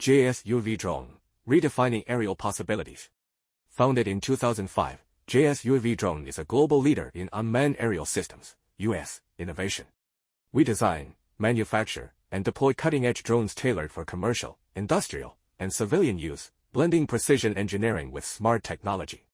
JS UAV Drone, redefining aerial possibilities. Founded in 2005, JS UAV Drone is a global leader in unmanned aerial systems, (US) innovation. We design, manufacture, and deploy cutting-edge drones tailored for commercial, industrial, and civilian use, blending precision engineering with smart technology.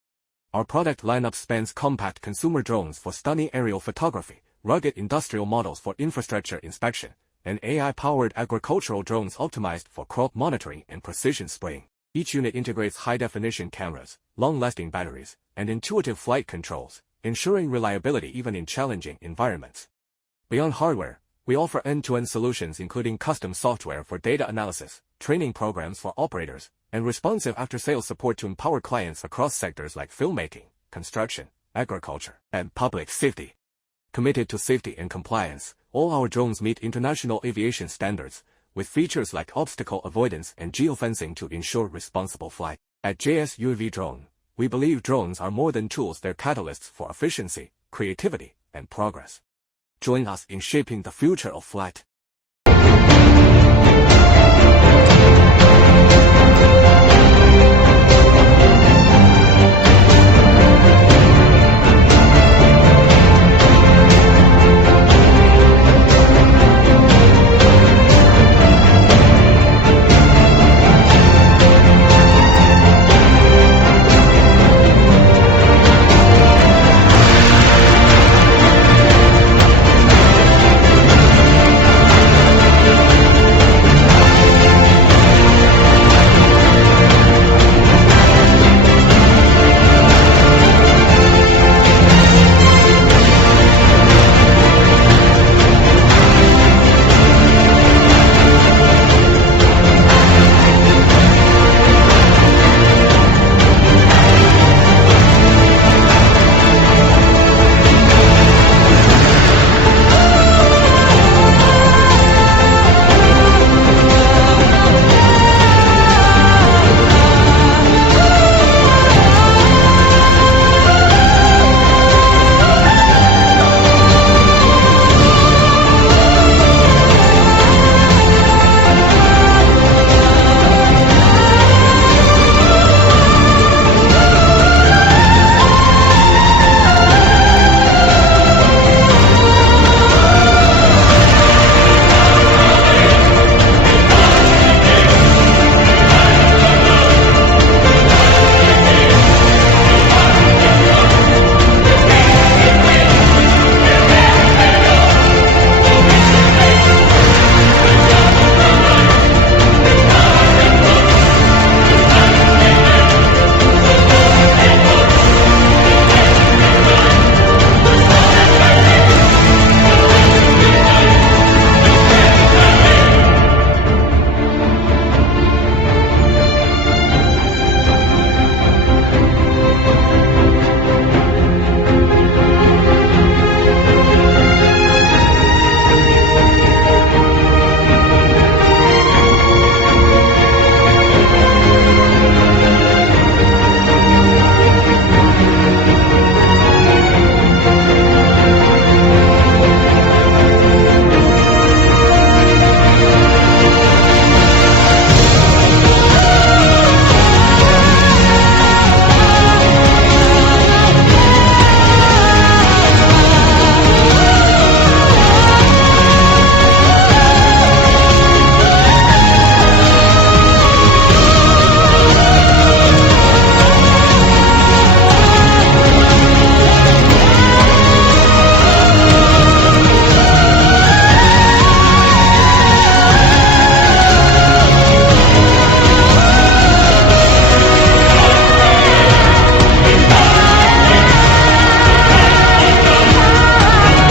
Our product lineup spans compact consumer drones for stunning aerial photography, rugged industrial models for infrastructure inspection, and AI-powered agricultural drones optimized for crop monitoring and precision spraying. Each unit integrates high-definition cameras, long-lasting batteries, and intuitive flight controls, ensuring reliability even in challenging environments. Beyond hardware, we offer end-to-end solutions including custom software for data analysis, training programs for operators, and responsive after-sales support to empower clients across sectors like filmmaking, construction, agriculture, and public safety. Committed to safety and compliance, all our drones meet international aviation standards, with features like obstacle avoidance and geofencing to ensure responsible flight. At JS UAV Drone, we believe drones are more than tools, they're catalysts for efficiency, creativity, and progress. Join us in shaping the future of flight.